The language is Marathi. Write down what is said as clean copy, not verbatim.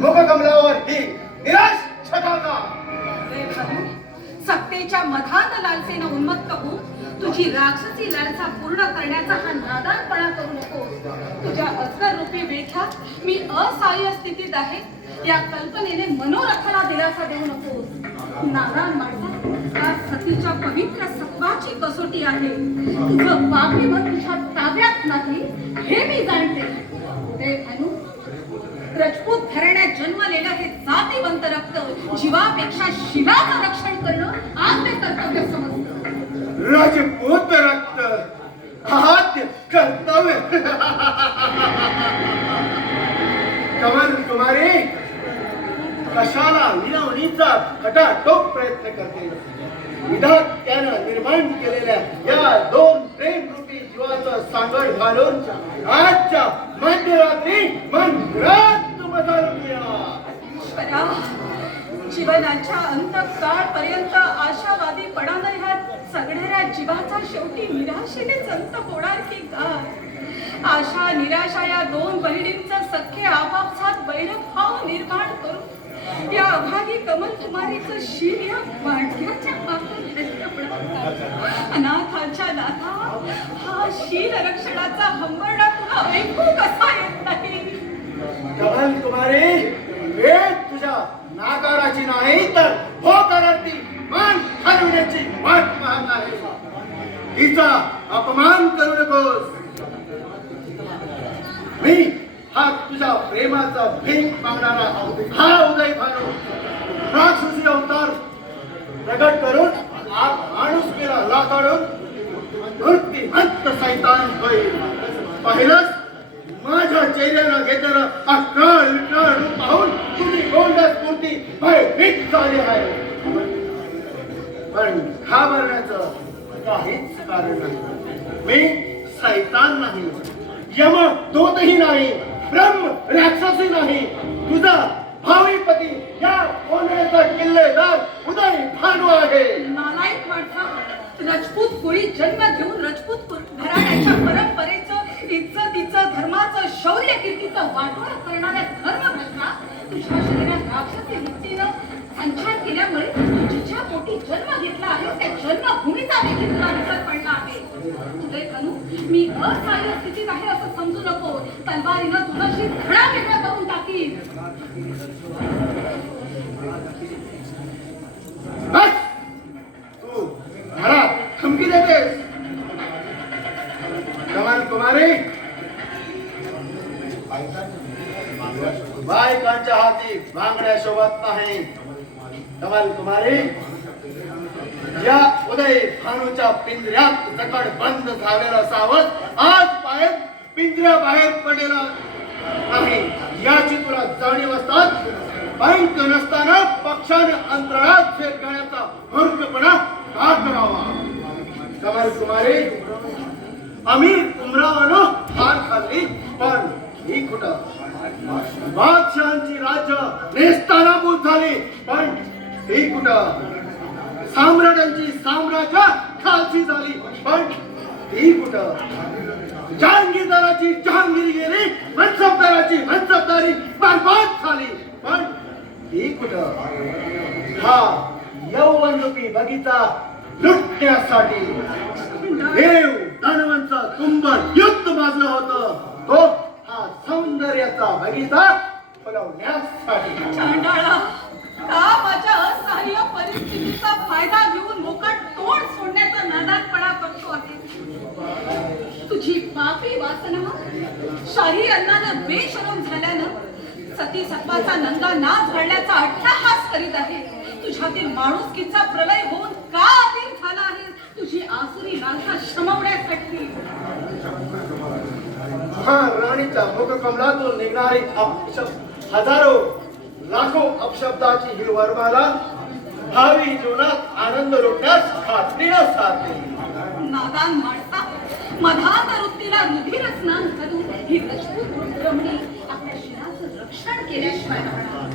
मुखकमलावर ही निराश छटाका. सत्तेच्या मधान लालसेनं उन्मत्त होऊन तुझी राक्षसी लालसा पूर्ण करण्याचा हा नादानपणा करू नको. तुझ्या अजगर रूपी वेठ्यात मी असहाय्य स्थितीत आहे या कल्पनेने मनोरथाला दिलासा देऊ नको. नादान माणसा, आज सतीच्या पवित्र सत्वाची कसोटी आहे. तुझं पापीभर तुझ्या ताब्यात नाही हे मी जाणते. ते भानू, रजपूत घराण्यात जन्मलेलं हे जातीवंत रक्त जीवापेक्षा शिवाचं रक्षण करणं आद्य कर्तव्य समजतं. राजपूत रक्त आद्य कर्तव्य. कमल कुमारी कशाला विनवणीचा खटाटोप प्रयत्न करते. विधात्यानं निर्माण केलेल्या या दोन प्रेमरूपी जीवाचं सांगड घालून आजच्या मध्यरात्री मंदिरात जीवनाच्या अंतकाळपर्यंत आशावादीपणानं ह्या सगळ्या जीवाचा शेवटी निराशेनेच अंत होणार की काय. आशा निराशा या दोन बहिणींचा सख्खे आपापसात वैरभाव निर्माण करून या अभागी कमल कुमारीचं शीर या वाढक्याच्या अनाथांच्या नाथा हा शील रक्षणाचा हंबरडा तुला ऐकू कसा येत नाही. कमल कुमारी, वेळ तुझ्या नाकाराची नाही तर होकाराची मान हलवण्याची वाट पाहत आहे. हिचा अपमान करू नकोस. मी हा तुझ्या प्रेमाचा भीक मागणारा हा उदय भानू राक्षसी अवतार प्रगट करून माणूस केला लाताडून मूर्तिमंत सैतान होईल. पाहिलंच माझ्या चेहऱ्यानं घेतलेलं अकाळ विकाळ रूप पाहून तुम्ही गोंडस मूर्ती भयभीत झाली आहे. पण घाबरण्याचं काहीच कारण नाही. मी सैतान नाही, यमदूतही नाही, ब्रह्म राक्षसी नाही. तुझा भावी पती या कोंडण्याचा किल्लेदार उदय भानू आहे. नालायक माणसा, राजपूत कुळी जन्म घेऊन राजपूत घराण्याच्या परंपरेचं इज्जतीचं धर्माचं शौर्य कीर्तीचं वाटोळ करणाऱ्या धर्मभ्रष्टा तुझ्या शरीरात राक्षसी वृत्तीनं संचार केल्यामुळे तुझ्या पोटी जन्म घेतला आहे त्या जन्मभूमीचा देखील तुला विसर पडला आहे. उदय भानू, मी असहाय्य स्थितीत आहे असं समजू नको. तलवारीनं तुझ्याशी धडा वेगळा करून टाकीन. तू घरात धमकी देतेस. कमल कुमारी, बायकांच्या हाती बांगड्या शोभत नाही. कमल कुमारी, या उदय भानूच्या पिंजऱ्यात जकड बंद झालेला सावध आज पायत पिंजऱ्याबाहेर पडलेला नाही याची तुला जाणीव असतात. पंख नसताना पक्षाने अंतराळात फेर करण्याचा मूर्खपणा का करावा. कमल कुमारी, आम्ही उमरावानं हार खाल्ली पण ही कुठं. बादशहांची राज्य नेस्तानाबूत झाली पण ही कुठं. साम्राज्यांची साम्राज्य खालची झाली पण ही कुठं. जहांगीरदाराची जहांगीरी गेली, मनसबदाराची मनसबदारी बरबाद झाली पण ही कुठं. हा यौवन रूपी बगीचा लुटण्यासाठी देव दानवांचा तुंबड युद्ध माजलं होतं. तो हा सौंदर्याचा बगीचा फुलवण्यासाठी. चांडाळा, का माझ्या असहाय्य परिस्थितीचा फायदा घेऊन मोकट तोड सोडण्याचा नादानपणा करतो आहे. तुझी पापी वासना शाही अन्नानं बेशरम झाल्यानं सती सत्वाचा नंदा नाच घडल्याचा अट्टहास करीत आहे. तुझ्यातील माणुसकीचा प्रलय होऊन का अधीर झाला आहे तुझी आसुरी लालसा शमवण्यासाठी. राणीच्या मुखकमलातून निघणारी हजारो लाखो अपशब्दाची ही वर्माला भावी जीवनात आनंद लुटण्यास खात्रीनं साधते. नादान माणसा, मधान वृत्तीला रुधिर स्नान करून ही रजपूत रमणी आपल्या शिराचं रक्षण केल्याशिवाय राहणार.